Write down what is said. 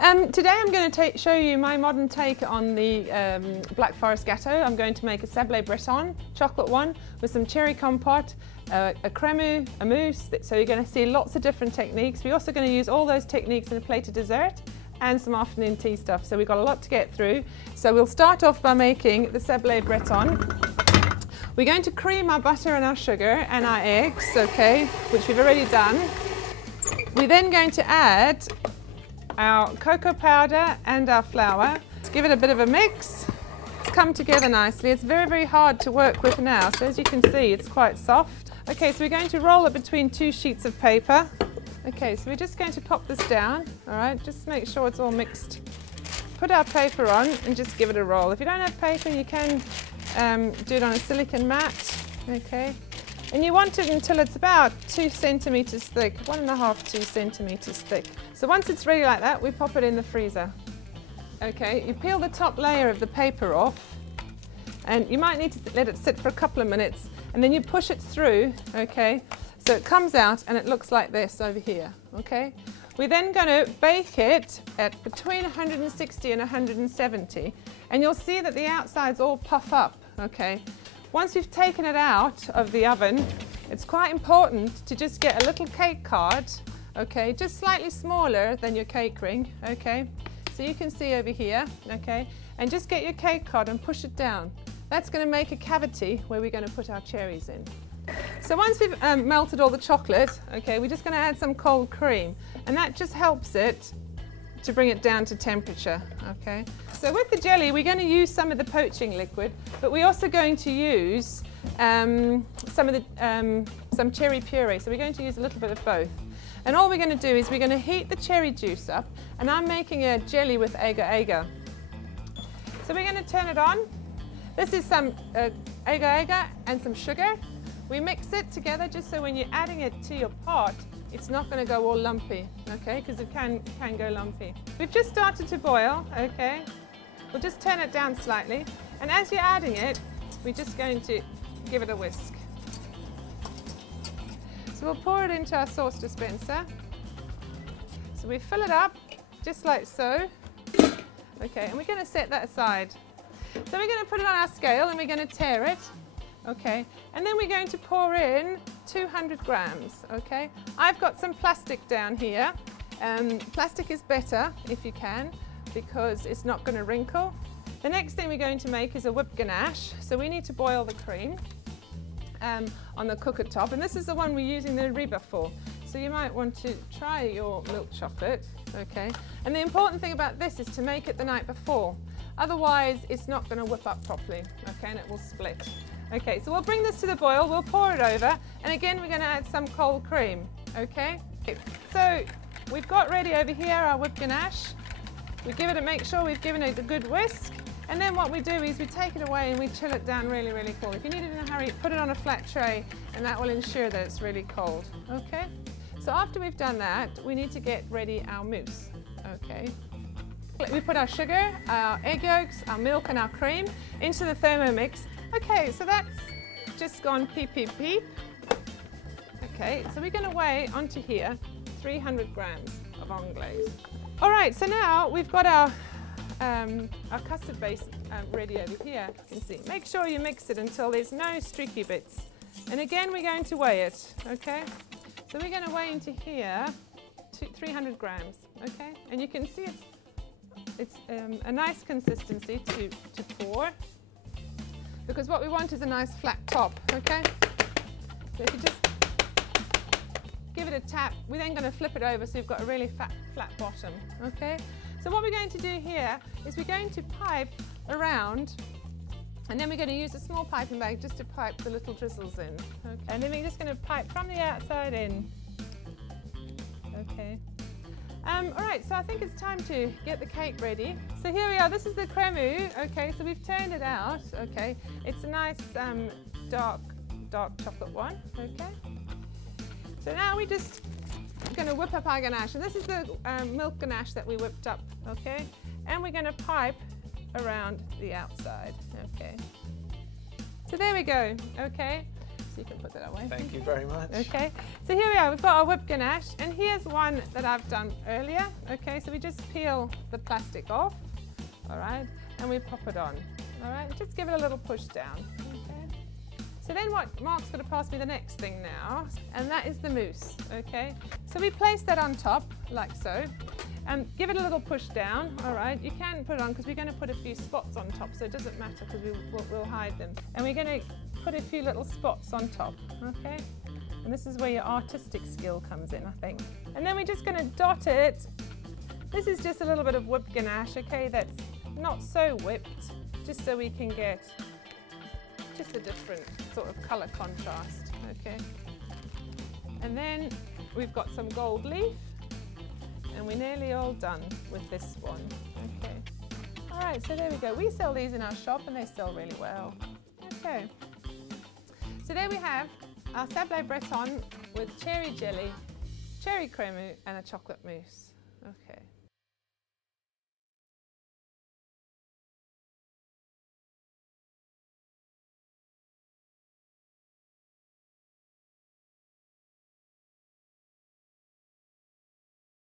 Today I'm going to show you my modern take on the Black Forest Gâteau. I'm going to make a sablé breton, chocolate one, with some cherry compote, a crémeux, a mousse. So you're going to see lots of different techniques. We're also going to use all those techniques in a plate of dessert and some afternoon tea stuff. So we've got a lot to get through. So we'll start off by making the sablé breton. We're going to cream our butter and our sugar and our eggs, okay, which we've already done. We're then going to add our cocoa powder and our flour. Let's give it a bit of a mix. It's come together nicely. It's very, very hard to work with now. So as you can see, it's quite soft. Okay, so we're going to roll it between 2 sheets of paper. Okay, so we're just going to pop this down. All right, just make sure it's all mixed. Put our paper on and just give it a roll. If you don't have paper, you can do it on a silicone mat. Okay. And you want it until it's about 2 centimeters thick, 1.5 to 2 centimeters thick. So once it's ready like that, we pop it in the freezer. Okay, you peel the top layer of the paper off, and you might need to let it sit for a couple of minutes, and then you push it through, okay, so it comes out and it looks like this over here, okay. We're then going to bake it at between 160 and 170, and you'll see that the outsides all puff up, okay. Once you've taken it out of the oven, it's quite important to just get a little cake card, okay, just slightly smaller than your cake ring, okay. So you can see over here, okay, and just get your cake card and push it down. That's going to make a cavity where we're going to put our cherries in. So once we've melted all the chocolate, okay, we're just going to add some cold cream, and that just helps it to bring it down to temperature, okay. So with the jelly, we're going to use some of the poaching liquid, but we're also going to use some cherry puree. So we're going to use a little bit of both. And all we're going to do is we're going to heat the cherry juice up, and I'm making a jelly with agar-agar. So we're going to turn it on. This is some agar-agar and some sugar. We mix it together just so when you're adding it to your pot, it's not going to go all lumpy, okay, because it can go lumpy. We've just started to boil, okay. We'll just turn it down slightly, and as you're adding it, we're just going to give it a whisk. So we'll pour it into our sauce dispenser. So we fill it up, just like so. Okay, and we're going to set that aside. So we're going to put it on our scale and we're going to tare it. Okay, and then we're going to pour in 200 grams, okay? I've got some plastic down here. Plastic is better if you can, because it's not going to wrinkle. The next thing we're going to make is a whipped ganache. So we need to boil the cream on the cooker top, and this is the one we're using the Reba for. So you might want to try your milk chocolate, okay? And the important thing about this is to make it the night before. Otherwise, it's not going to whip up properly, okay, and it will split. Okay, so we'll bring this to the boil, we'll pour it over, and again we're going to add some cold cream, okay? So we've got ready over here our whipped ganache. We give it make sure we've given it a good whisk, and then what we do is we take it away and we chill it down really, really cool. If you need it in a hurry, put it on a flat tray, and that will ensure that it's really cold, okay? So after we've done that, we need to get ready our mousse, okay? We put our sugar, our egg yolks, our milk and our cream into the Thermomix. Okay, so that's just gone beep, beep, beep. Okay, so we're going to weigh onto here 300 grams of anglaise. All right, so now we've got our custard base ready over here. You can see. Make sure you mix it until there's no streaky bits. And again, we're going to weigh it, okay? So we're going to weigh into here 300 grams, okay? And you can see it's a nice consistency to pour, because what we want is a nice flat top, okay? So if you just give it a tap, we're then going to flip it over so you've got a really flat bottom, okay? So what we're going to do here is we're going to pipe around, and then we're going to use a small piping bag just to pipe the little drizzles in, okay? And then we're just going to pipe from the outside in, okay? All right, so I think it's time to get the cake ready. So here we are, this is the crémeux, okay, so we've turned it out, okay. It's a nice dark chocolate one, okay. So now we're just going to whip up our ganache, and this is the milk ganache that we whipped up, okay. And we're going to pipe around the outside, okay. So there we go, okay. So you can put that away. Thank you very much. Okay, so here we are, we've got our whipped ganache, and here's one that I've done earlier. Okay, so we just peel the plastic off, all right, and we pop it on, all right, just give it a little push down. Okay. So then what, Mark's going to pass me the next thing now, and that is the mousse, okay. So we place that on top, like so, and give it a little push down, all right. You can put it on because we're going to put a few spots on top, so it doesn't matter because we'll hide them. And we're going to put a few little spots on top, okay. And this is where your artistic skill comes in, I think. And then we're just going to dot it. This is just a little bit of whipped ganache, okay, that's not so whipped, just so we can get just a different sort of colour contrast, okay. And then we've got some gold leaf, and we're nearly all done with this one, okay. All right, so there we go. We sell these in our shop and they sell really well, okay. So there we have our sablé breton with cherry jelly, cherry crème and a chocolate mousse, okay.